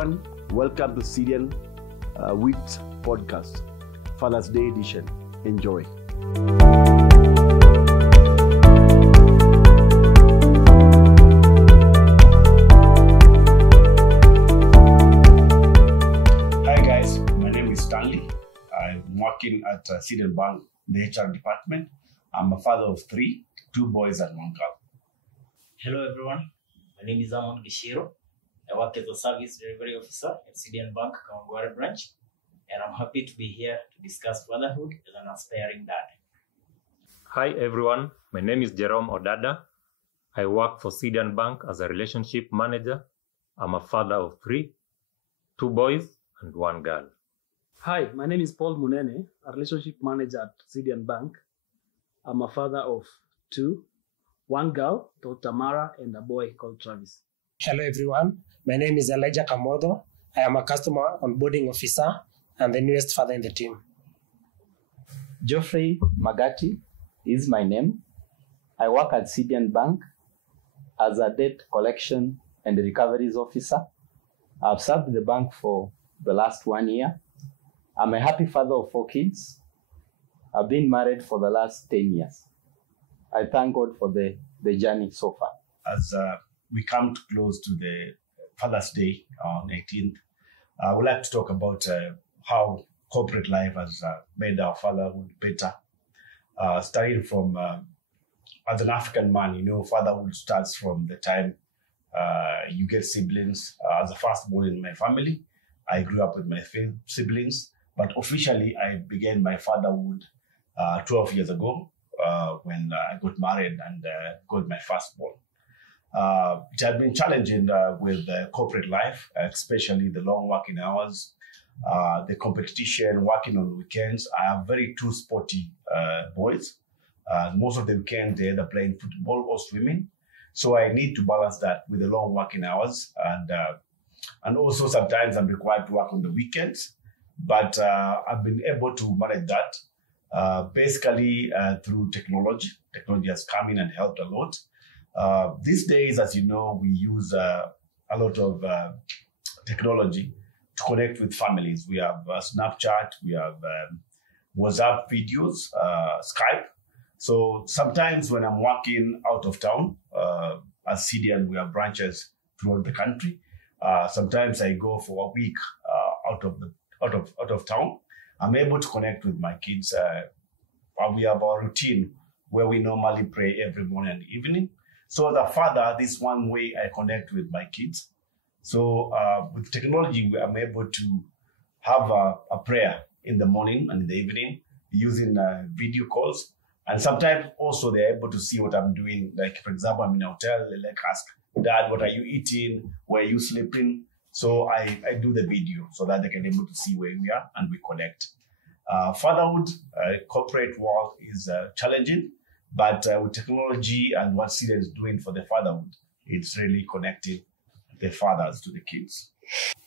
everyone. Welcome to Sidian Wheat Podcast, Father's Day edition. Enjoy. Hi guys, my name is Stanley. I'm working at Sidian Bank, the HR department. I'm a father of 3, 2 boys and 1 girl. Hello everyone, my name is Amon Gishiro. I work as a service delivery officer at Sidian Bank, Kawangware branch, and I'm happy to be here to discuss fatherhood as an aspiring dad. Hi everyone, my name is Jerome Odada. I work for Sidian Bank as a relationship manager. I'm a father of 3, 2 boys and 1 girl. Hi, my name is Paul Munene, a relationship manager at Sidian Bank. I'm a father of 2, 1 girl, called Tamara, and a boy called Travis. Hello everyone, my name is Elijah Kamodo. I am a customer onboarding officer and the newest father in the team. Geoffrey Magati is my name. I work at Sidian Bank as a debt collection and recoveries officer. I've served the bank for the last 1 year. I'm a happy father of 4 kids. I've been married for the last 10 years. I thank God for the journey so far. As we come close to the Father's Day on 18th, I would like to talk about how corporate life has made our fatherhood better. Starting from, as an African man, fatherhood starts from the time you get siblings. As the firstborn in my family, I grew up with my 5 siblings, but officially I began my fatherhood 12 years ago when I got married and got my firstborn. It has been challenging with corporate life, especially the long working hours, the competition, working on weekends. I have very 2 sporty boys. Most of the weekend they're either playing football or swimming. So I need to balance that with the long working hours. And also sometimes I'm required to work on the weekends. But I've been able to manage that basically through technology. Technology has come in and helped a lot. These days, as you know, we use a lot of technology to connect with families. We have Snapchat, we have WhatsApp videos, Skype. So sometimes when I'm working out of town, as Sidian, we have branches throughout the country. Sometimes I go for a week out of town. I'm able to connect with my kids. We have our routine where we normally pray every morning and evening. So as a father, this is one way I connect with my kids. So with technology, I'm able to have a prayer in the morning and in the evening using video calls. And sometimes also they're able to see what I'm doing. Like, for example, I'm in a hotel, they ask, Dad, what are you eating? Where are you sleeping? So I do the video so that they can be able to see where we are and we connect. Fatherhood, corporate world is challenging. But with technology and what Sidian is doing for the fatherhood, it's really connecting the fathers to the kids.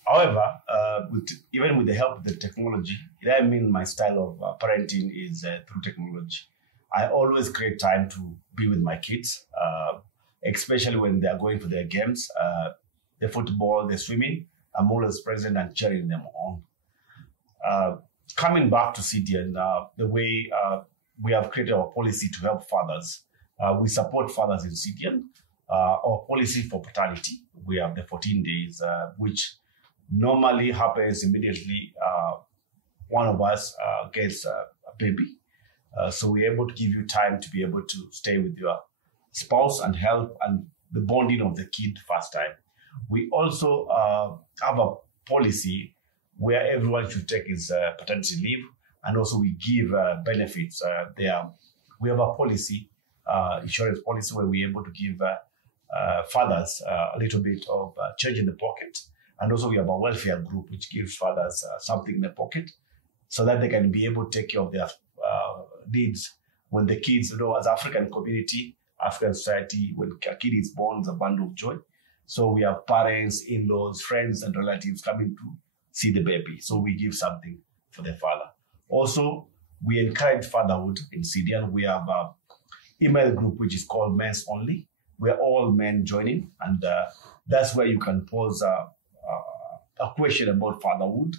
However, even with the help of the technology, it doesn't mean my style of parenting is through technology. I always create time to be with my kids, especially when they are going for their games, the football, the swimming. I'm always present and cheering them on. Coming back to Sidian, the way we have created our policy to help fathers. We support fathers in Sidian. Our policy for paternity, we have the 14 days, which normally happens immediately. One of us gets a baby. So we're able to give you time to be able to stay with your spouse and help and the bonding of the kid first time. We also have a policy where everyone should take his paternity leave. And also we give benefits there. We have a policy, insurance policy, where we're able to give fathers a little bit of change in the pocket. And also we have a welfare group, which gives fathers something in the pocket so that they can be able to take care of their needs. When the kids, as African community, African society, when a kid is born, it's a bundle of joy. So we have parents, in-laws, friends, and relatives coming to see the baby. So we give something for the father. Also, we encourage fatherhood in Sidian. We have an email group which is called Men's Only. We're all men joining, and that's where you can pose a a question about fatherhood.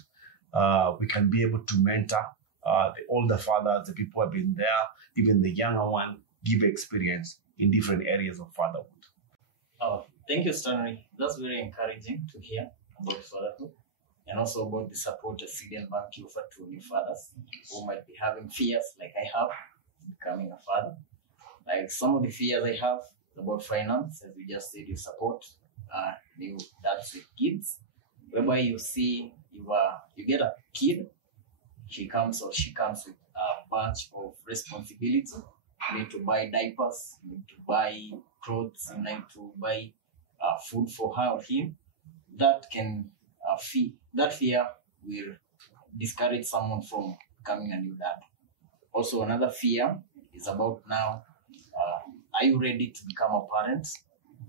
We can be able to mentor the older fathers, the people who have been there, even the younger one, give experience in different areas of fatherhood. Thank you, Stanley. That's very encouraging to hear about fatherhood and also about the support that Sidian Bank offer to new fathers who might be having fears like I have becoming a father. Like some of the fears I have about finance, as we just said, you support new dads with kids, whereby you see you get a kid, she comes with a bunch of responsibility. You need to buy diapers, you need to buy clothes, you need to buy food for her or him. That can that fear will discourage someone from becoming a new dad. Also, another fear is about now, are you ready to become a parent?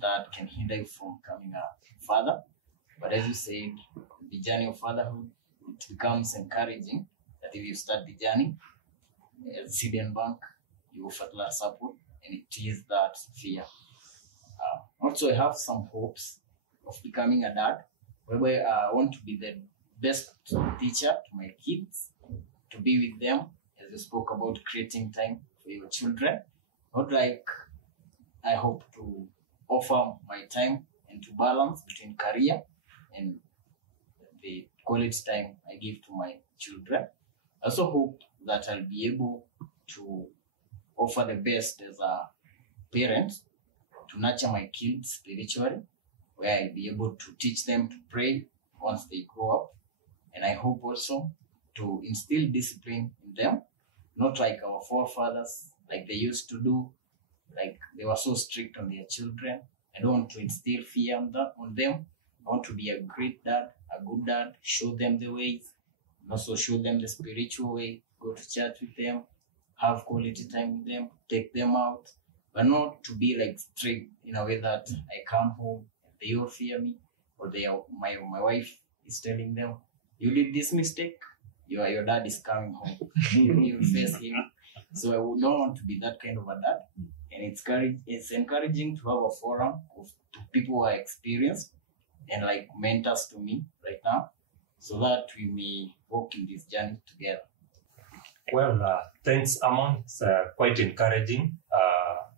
That can hinder you from becoming a father. But as you said, the journey of fatherhood, it becomes encouraging that if you start the journey, as Sidian Bank, you offer that support, and it is that fear. Also, I have some hopes of becoming a dad, whereby I want to be the best teacher to my kids, to be with them, as you spoke about creating time for your children. Not like I hope to offer my time and to balance between career and the quality time I give to my children. I also hope that I'll be able to offer the best as a parent to nurture my kids spiritually, where I'll be able to teach them to pray once they grow up. And I hope also to instill discipline in them, not like our forefathers, like they used to do, like they were so strict on their children. I don't want to instill fear on them. I want to be a great dad, a good dad, show them the ways, and also show them the spiritual way, go to church with them, have quality time with them, take them out, but not to be like strict in a way that I come home and they all fear me, or my wife is telling them, you did this mistake, your dad is coming home. You face him. So I would not want to be that kind of a dad. And it's encouraging to have a forum of people who are experienced and like mentors to me right now, so that we may walk in this journey together. Well, thanks, Amon. It's quite encouraging.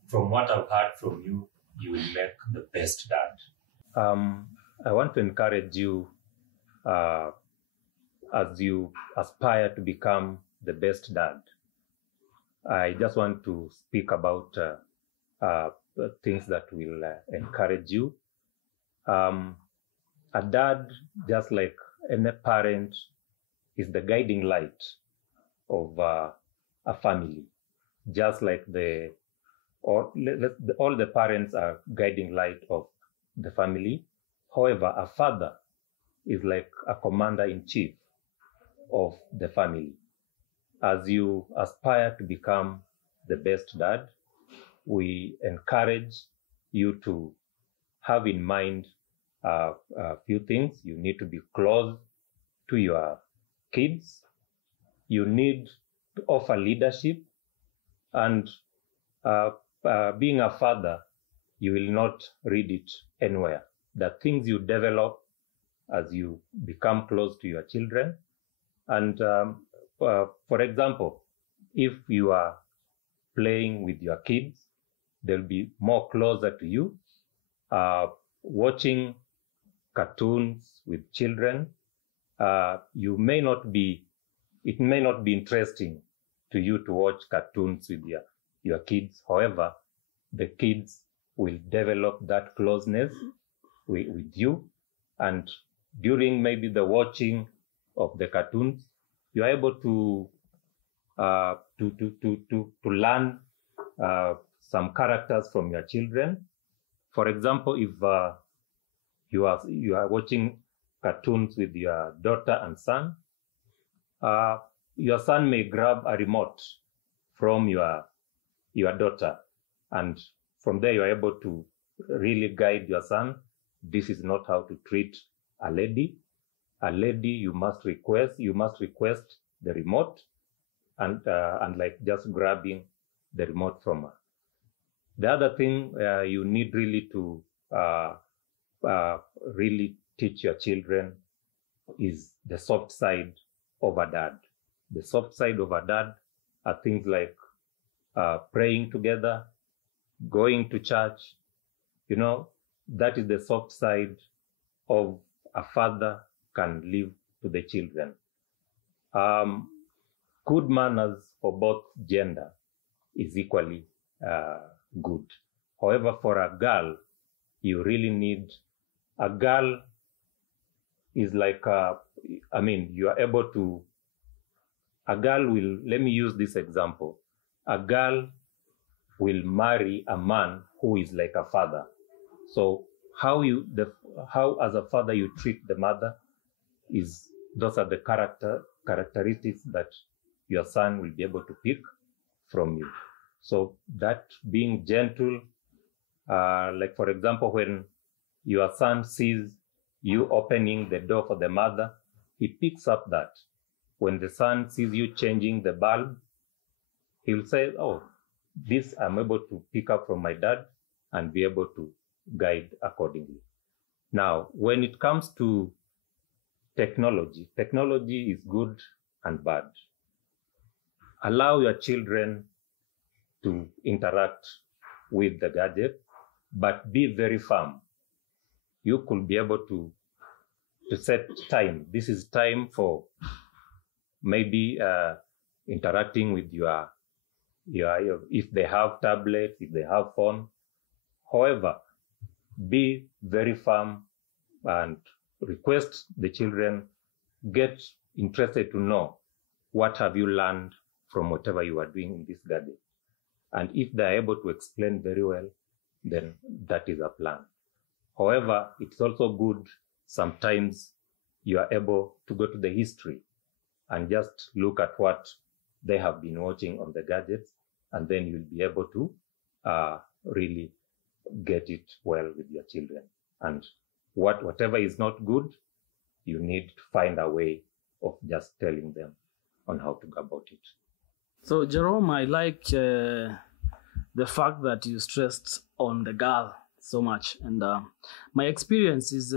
From what I've heard from you, you will make the best dad. I want to encourage you as you aspire to become the best dad. I just want to speak about things that will encourage you. A dad, just like any parent, is the guiding light of a family. Just like all the parents are guiding light of the family. However, a father is like a commander-in-chief of the family. As you aspire to become the best dad, we encourage you to have in mind a few things. You need to be close to your kids. You need to offer leadership. And being a father, you will not read it anywhere. The things you develop as you become close to your children. And for example, if you are playing with your kids, they'll be more closer to you. Watching cartoons with children, it may not be interesting to you to watch cartoons with your kids. However, the kids will develop that closeness with you. And during maybe the watching of the cartoons, you are able to learn some characters from your children. For example, if you are watching cartoons with your daughter and son, your son may grab a remote from your daughter, and from there you are able to really guide your son. This is not how to treat a lady. A lady, you must request the remote, and like just grabbing the remote from her. The other thing you need really to really teach your children is the soft side of a dad. The soft side of a dad are things like praying together, going to church. You know, that is the soft side of a father can live to the children. Good manners for both gender is equally good. However, for a girl, you really need, a girl is like, you are able to, a girl will, let me use this example. A girl will marry a man who is like a father. So how as a father you treat the mother those are the characteristics that your son will be able to pick from you. So that being gentle, like for example, when your son sees you opening the door for the mother, he picks up that. When the son sees you changing the bulb, he'll say, oh, this I'm able to pick up from my dad and be able to guide accordingly. Now, when it comes to technology is good and bad. Allow your children to interact with the gadget, but be very firm. You could be able to set time. This is time for maybe interacting with your, if they have tablet, if they have phone. However, be very firm and request the children, get interested to know what have you learned from whatever you are doing in this gadget. And if they are able to explain very well, then that is a plan. However, it's also good sometimes you are able to go to the history and just look at what they have been watching on the gadgets, and then you'll be able to really get it well with your children. And whatever is not good, you need to find a way of just telling them on how to go about it. So Jerome, I like the fact that you stressed on the girl so much, and my experience is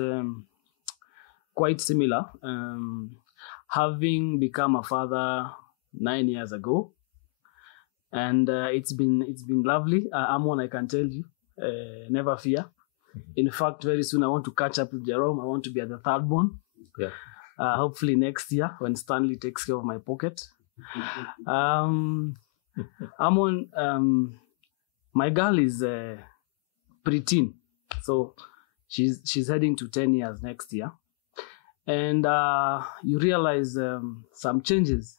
quite similar. Having become a father 9 years ago, and it's been lovely. Amon, I can tell you, never fear. In fact, very soon I want to catch up with Jerome. I want to be at the third born. Yeah. Hopefully next year when Stanley takes care of my pocket. Amon, my girl is preteen, so she's heading to 10 years next year, and you realize some changes,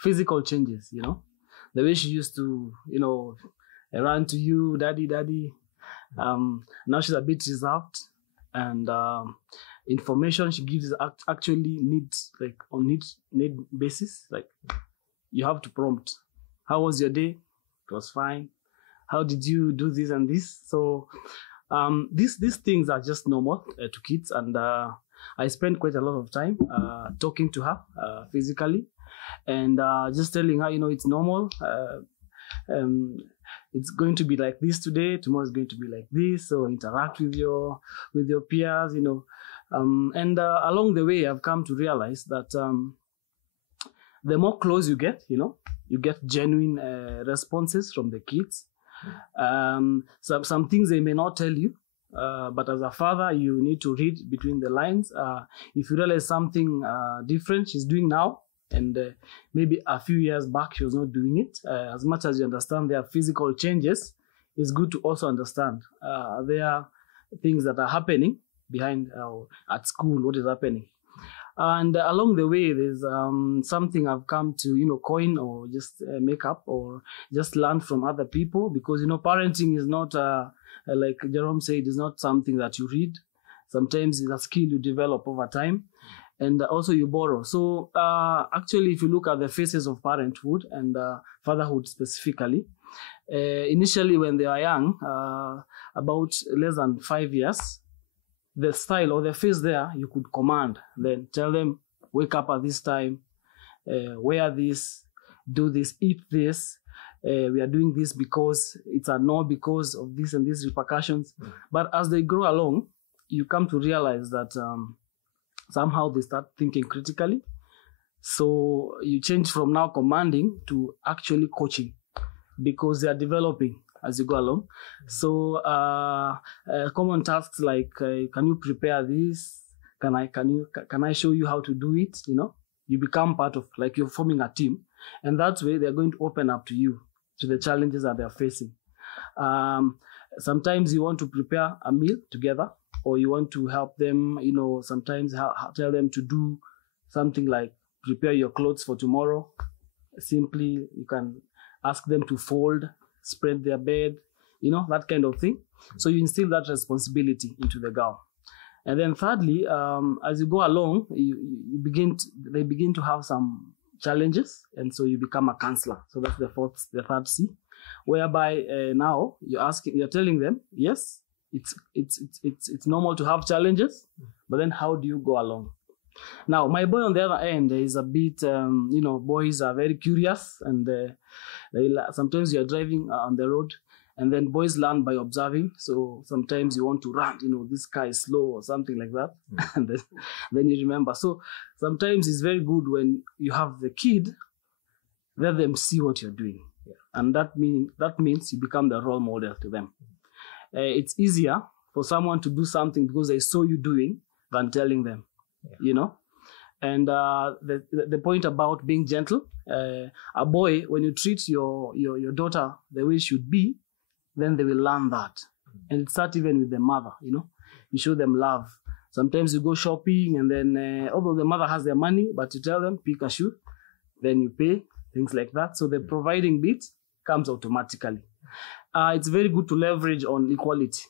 physical changes. You know, the way she used to, run to you, daddy. Now she's a bit reserved, and information she gives actually needs, like on need basis. Like you have to prompt, how was your day? It was fine. How did you do this and this? So these things are just normal to kids, and I spend quite a lot of time talking to her physically, and just telling her, it's normal. It's going to be like this today. Tomorrow is going to be like this. So interact with your peers, and along the way, I've come to realize that the more close you get, you get genuine responses from the kids. Some things they may not tell you, but as a father, you need to read between the lines. If you realize something different she's doing now, and maybe a few years back she was not doing it, as much as you understand there are physical changes, it's good to also understand there are things that are happening behind at school, what is happening. And along the way, there's something I've come to, coin or just make up or just learn from other people, because, parenting is not, like Jerome said, is not something that you read. Sometimes it's a skill you develop over time, and also you borrow. So actually, if you look at the phases of parenthood and fatherhood specifically, initially when they are young, about less than 5 years, the style or the phase there, you could command, then tell them, wake up at this time, wear this, do this, eat this. We are doing this because it's a no, because of this and these repercussions. But as they grow along, you come to realize that somehow they start thinking critically. So you change from now commanding to actually coaching, because they are developing as you go along. So common tasks like, can you prepare this? Can I show you how to do it? You become part of, like, you're forming a team, and that way they're going to open up to you, to the challenges that they're facing. Sometimes you want to prepare a meal together, or you want to help them, sometimes tell them to do something like prepare your clothes for tomorrow. Simply, you can ask them to fold, spread their bed, that kind of thing. So you instill that responsibility into the girl. And then thirdly, as you go along, they begin to have some challenges, and so you become a counselor. So that's the third C, whereby now you're telling them, yes, it's normal to have challenges, but then how do you go along? Now, my boy on the other end is a bit, boys are very curious, and sometimes you're driving on the road, and then boys learn by observing. So sometimes you want to run, this car is slow or something like that. And then you remember. So sometimes it's very good when you have the kid, let them see what you're doing. Yeah. And that means you become the role model to them. It's easier for someone to do something because they saw you doing than telling them, And the point about being gentle, a boy, when you treat your daughter the way it should be, then they will learn that. And it starts even with the mother, You show them love. Sometimes you go shopping, and then, although the mother has their money, but you tell them, pick a shoe, then you pay, things like that. So the providing bit comes automatically. It's very good to leverage on equality,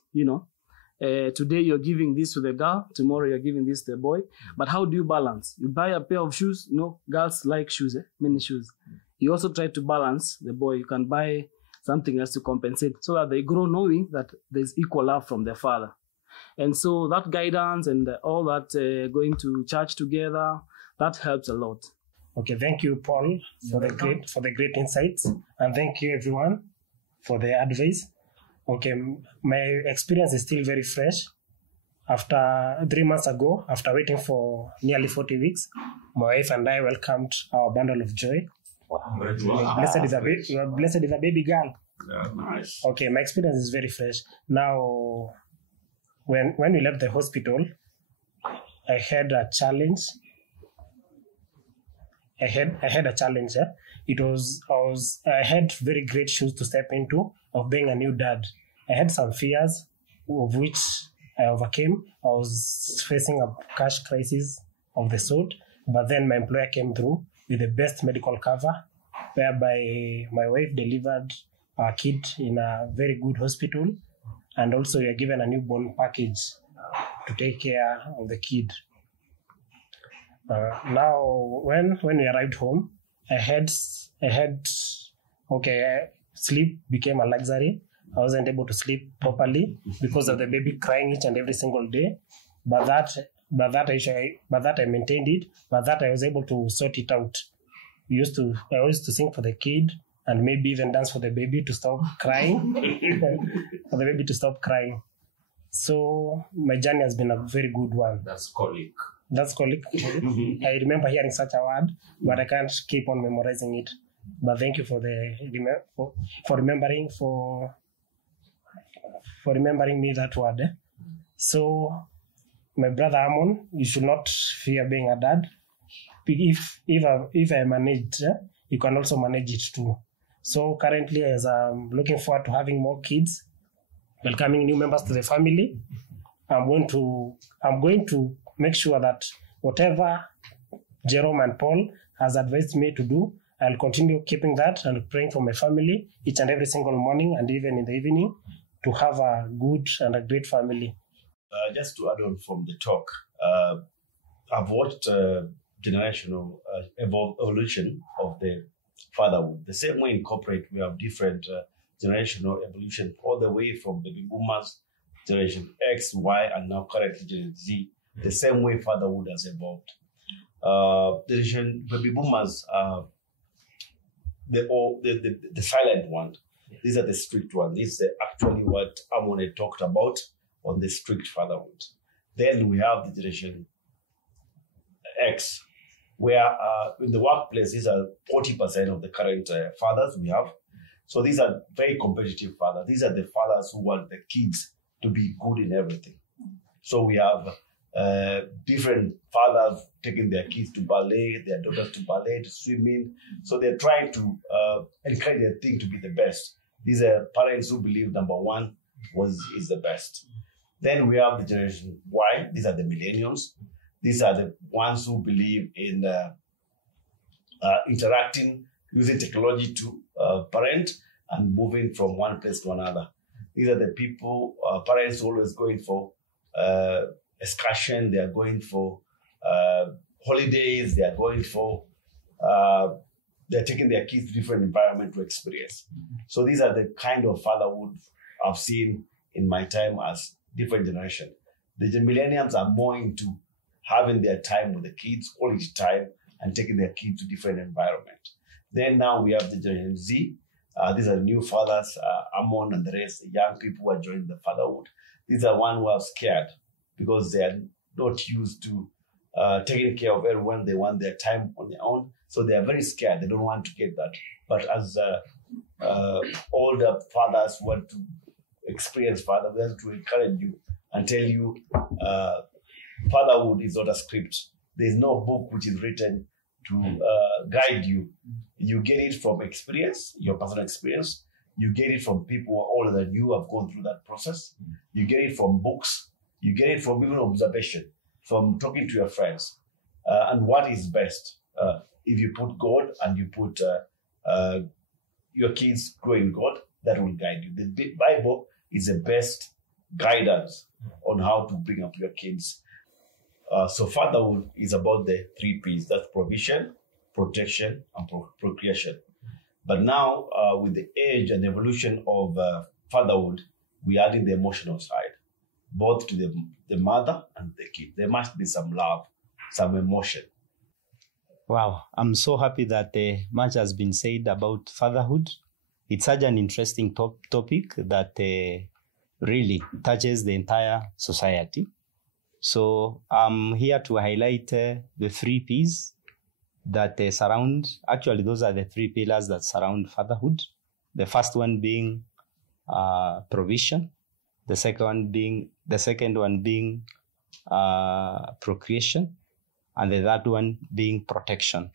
Today you're giving this to the girl, tomorrow you're giving this to the boy. But how do you balance? You buy a pair of shoes, girls like shoes, many shoes. You also try to balance the boy. You can buy something else to compensate, so that they grow knowing that there's equal love from their father. And so that guidance and all that, going to church together, that helps a lot. Okay, thank you, Paul, for the great insights, and thank you everyone for the advice. Okay, my experience is still very fresh. After 3 months ago, after waiting for nearly 40 weeks, my wife and I welcomed our bundle of joy. Wow. Blessed is a baby girl. Yeah, nice. Okay, my experience is very fresh. Now, when we left the hospital, I had a challenge. I had a challenge. I had very great shoes to step into of being a new dad. I had some fears, of which I overcame. I was facing a cash crisis of the sort, but then my employer came through with the best medical cover, whereby my wife delivered our kid in a very good hospital, and also we are given a newborn package to take care of the kid. Now, when we arrived home, sleep became a luxury. I wasn't able to sleep properly because of the baby crying each and every single day. But that I maintained it. But that I was able to sort it out. I used to sing for the kid, and maybe even dance for the baby to stop crying. For the baby to stop crying. So my journey has been a very good one. That's colic. I remember hearing such a word, but I can't keep on memorizing it. But thank you for remembering me that word. So, my brother Amon, you should not fear being a dad. If I manage, you can also manage it too. So currently, as I'm looking forward to having more kids, welcoming new members to the family, I'm going to make sure that whatever Jerome and Paul has advised me to do, I'll continue keeping that and praying for my family each and every single morning and even in the evening to have a good and a great family. Just to add on from the talk, I've watched generational evolution of the fatherhood. The same way in corporate, we have different generational evolution all the way from baby boomers, generation X, Y, and now currently Generation Z. The same way fatherhood has evolved. Generation baby boomers are the silent one. These are the strict ones. This is actually what Amon talked about on the strict fatherhood. Then we have the generation X, where in the workplace, these are 40% of the current fathers we have. So these are very competitive fathers. These are the fathers who want the kids to be good in everything. So we have different fathers taking their kids to ballet, their daughters to ballet, to swimming. So they're trying to encourage their thing to be the best. These are parents who believe number one is the best. Then we have the generation Y. These are the millennials. These are the ones who believe in interacting, using technology to parent and moving from one place to another. These are the people, parents always going for excursion, they are going for holidays, they are going for, they're taking their kids to different environment to experience. So these are the kind of fatherhood I've seen in my time as different generation. The millennials are more into having their time with the kids, quality time, and taking their kids to different environment. Then now we have the Generation Z. These are new fathers, Amon and the rest, the young people who are joining the fatherhood. These are one who are scared because they are not used to taking care of everyone. They want their time on their own. So they are very scared. They don't want to get that. But as older fathers who want to experience fatherhood, we have to encourage you and tell you fatherhood is not a script. There's no book which is written to guide you. You get it from experience, your personal experience. You get it from people who are older than you, have gone through that process. You get it from books. You get it from even observation, from talking to your friends. And what is best? If you put God and you put your kids grow in God, that will guide you. The Bible is the best guidance on how to bring up your kids. So fatherhood is about the 3 P's. That's provision, protection, and procreation. But now, with the age and evolution of fatherhood, we add in the emotional side, both to the mother and the kid. There must be some love, some emotion. Wow, I'm so happy that much has been said about fatherhood. It's such an interesting topic that really touches the entire society. So I'm here to highlight the 3 P's that surround, actually those are the 3 pillars that surround fatherhood. The first one being provision, the second one being procreation, and the third one being protection.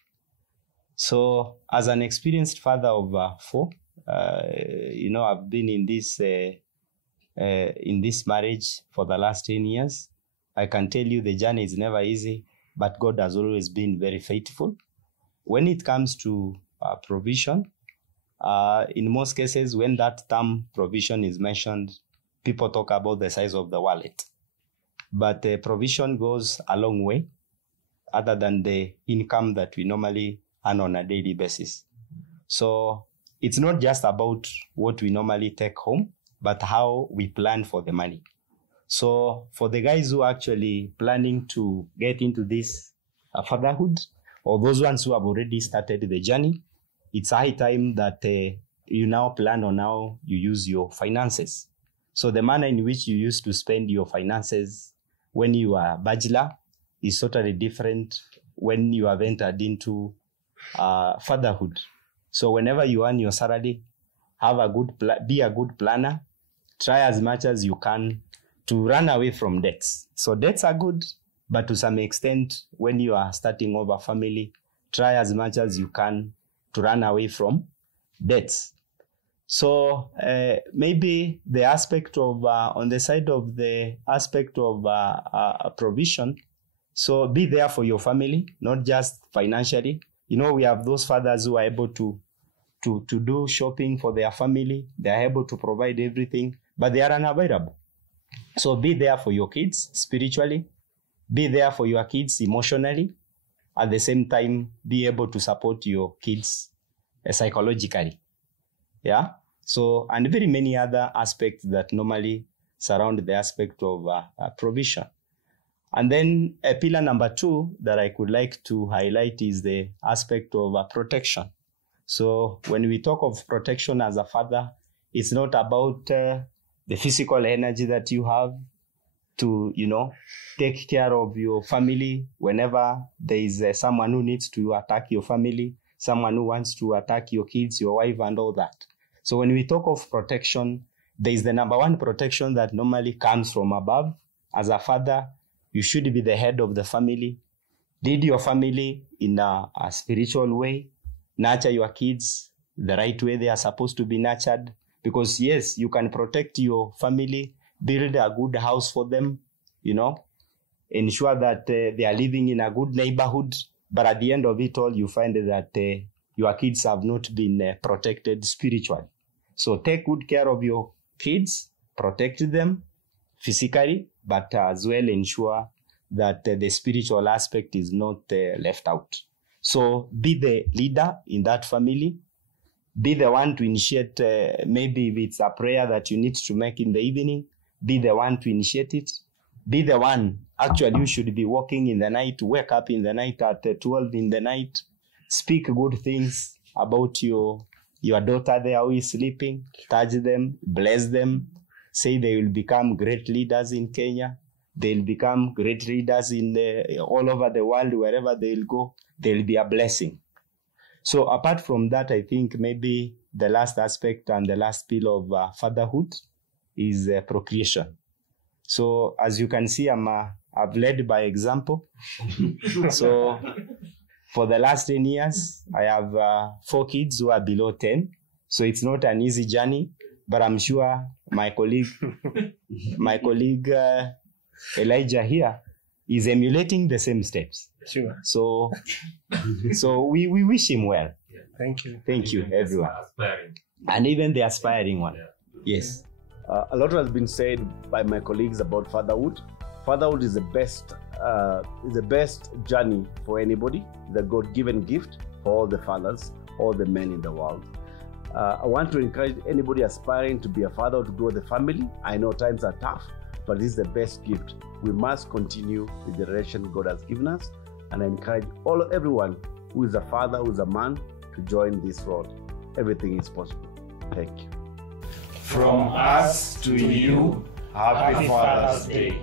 So as an experienced father of 4, I've been in this marriage for the last 10 years. I can tell you the journey is never easy, but God has always been very faithful. When it comes to provision, in most cases, when that term provision is mentioned, people talk about the size of the wallet. But provision goes a long way, other than the income that we normally earn on a daily basis. So it's not just about what we normally take home, but how we plan for the money. So for the guys who are actually planning to get into this fatherhood, or those ones who have already started the journey, it's high time that you now plan on how you use your finances. So the manner in which you used to spend your finances when you are a bachelor is totally different when you have entered into fatherhood. So whenever you earn your salary, have a good be a good planner. Try as much as you can to run away from debts. So debts are good, but to some extent, when you are starting over family, try as much as you can to run away from debts. So maybe the aspect of, on the side of the aspect of provision, so be there for your family, not just financially. We have those fathers who are able to do shopping for their family. They are able to provide everything, but they are unavailable. So be there for your kids spiritually, be there for your kids emotionally, at the same time, be able to support your kids psychologically. Yeah. So, and very many other aspects that normally surround the aspect of provision. And then pillar number 2 that I could like to highlight is the aspect of protection. So when we talk of protection as a father, it's not about the physical energy that you have to, take care of your family whenever there is someone who needs to attack your family, someone who wants to attack your kids, your wife, and all that. So when we talk of protection, there is the number one protection that normally comes from above. As a father, you should be the head of the family. Lead your family in a spiritual way. Nurture your kids the right way they are supposed to be nurtured. Because yes, you can protect your family, build a good house for them, ensure that they are living in a good neighborhood. But at the end of it all, you find that your kids have not been protected spiritually. So take good care of your kids, protect them physically, but as well ensure that the spiritual aspect is not left out. So be the leader in that family. Be the one to initiate, maybe if it's a prayer that you need to make in the evening, be the one to initiate it. Be the one, actually you should be walking in the night, wake up in the night at 12 in the night, speak good things about your daughter there who is sleeping, touch them, bless them, say they will become great leaders in Kenya. They'll become great leaders in all over the world, wherever they'll go, they'll be a blessing. So apart from that, I think maybe the last aspect and the last pillar of fatherhood is procreation. So as you can see, I've led by example. So for the last 10 years, I have 4 kids who are below 10. So it's not an easy journey, but I'm sure my colleague Elijah here is emulating the same steps. Sure. So we wish him well. Yeah. Thank you. Thank you, everyone. And even the aspiring one. Yeah. Yes. A lot has been said by my colleagues about fatherhood. Fatherhood is the best journey for anybody, the God-given gift for all the fathers, all the men in the world. I want to encourage anybody aspiring to be a father or to grow the family. I know times are tough, but this is the best gift. We must continue with the relation God has given us, and I encourage everyone who is a father, who is a man, to join this road. Everything is possible. Thank you. From us to you, happy Father's Day.